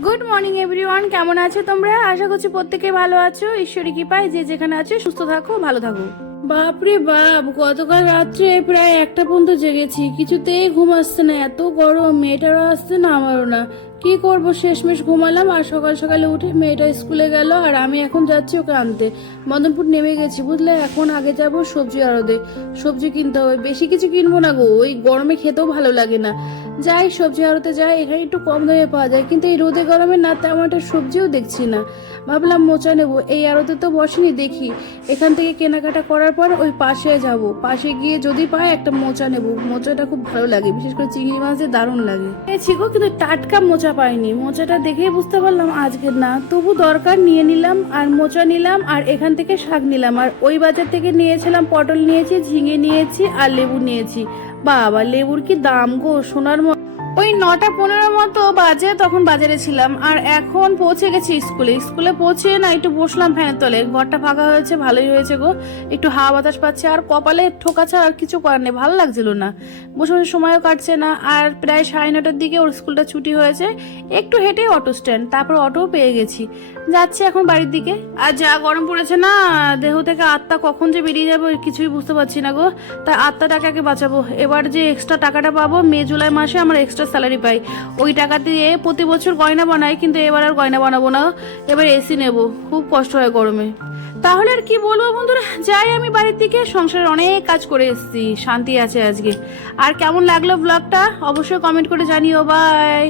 Good morning everyone কেমন আছো তোমরা? আশা করছি প্রত্যেকে ভালো আছো। ঈশ্বরী কৃপায় যে যেখানে আছো, সুস্থ থাকো, ভালো থাকো। বাপরে বাপ, গতকাল রাত্রে প্রায় একটা পর্যন্ত জেগেছি। কিছুতেই ঘুম আসছে না, এত গরম, মেয়েটারও আসছে না, আমারও না। কি করব, শেষমেশ ঘুমালাম আর সকাল সকালে উঠে মেয়েটা স্কুলে গেল আর আমি এখন যাচ্ছি ওকে আনতে। মদনপুর নেমে গেছি, বুঝলে? এখন আগে যাব সবজি আড়তে। সবজি কিনতে হবে, বেশি কিছু কিনবো না গো, ওই গরমে খেতেও ভালো লাগে না। যাই, সবজি আড়তে যাই, এখানে একটু কম দামে পাওয়া যায়। কিন্তু এই রোদে গরমে না তেমন একটা সবজিও দেখছি না। ভাবলাম মোচা নেব। এই আড়তে তো বসেনি, দেখি। এখান থেকে কেনাকাটা করার পর ওই পাশে যাব। পাশে গিয়ে যদি পাই একটা মোচা নেব। মোচাটা খুব ভালো লাগে। বিশেষ করে চিংড়ি মাছ দারুণ লাগে। পেয়েছি গো, কিন্তু টাটকা মোচা পাইনি। মোচাটা দেখেই বুঝতে পারলাম আজকে না। তবু দরকার নিয়ে নিলাম, আর মোচা নিলাম, আর এখান থেকে শাক নিলাম। আর ওই বাজার থেকে নিয়েছিলাম পটল নিয়েছি, ঝিঙে নিয়েছি, আর লেবু নিয়েছি। বাবা লেবুর কি দাম গো? সোনার মতো নটা পনেরো মতো বাজে তখন বাজারে ছিলাম, আর এখন পৌঁছে গেছি স্কুলে। স্কুলে পৌঁছে না একটু বসলাম ফ্যানের তলে। ঘরটা ফাঁকা হয়েছে, ভালোই হয়েছে গো। একটু হাওয়া বাতাস পাচ্ছে, আর কপালে ঠোকা ছাড়া আর কিছু করার নেই, ভালো লাগছিল না। বসে বসে সময়ও কাটছে না, আর প্রায় সাড়ে নটার দিকে ওর স্কুলটা ছুটি হয়েছে। একটু হেঁটে অটো স্ট্যান্ড, তারপর অটোও পেয়ে গেছি। যাচ্ছি এখন বাড়ির দিকে। আর যা গরম পড়েছে না, দেহ থেকে আত্মা কখন যে বেরিয়ে যাবে কিছুই বুঝতে পারছি না গো। তাই আত্মাটাকে আগে বাঁচাবো। এবার যে এক্সট্রা টাকাটা পাবো মে, জুলাই মাসে আমার এক্সট্রা স্যালারি পাই ওই টাকা দিয়ে প্রতি বছর গয়না বানাই, কিন্তু এবার আর গয়না বানাবো না। এবার এসি নেব। খুব কষ্ট হয় গরমে। তাহলে আর কি বলব বন্ধুরা? যাই, আমি বাড়ির দিকে সংসারের অনেক কাজ করে এসেছি। শান্তি আছে আজকে। আর কেমন লাগল ব্লগটা অবশ্যই কমেন্ট করে জানিও। বাই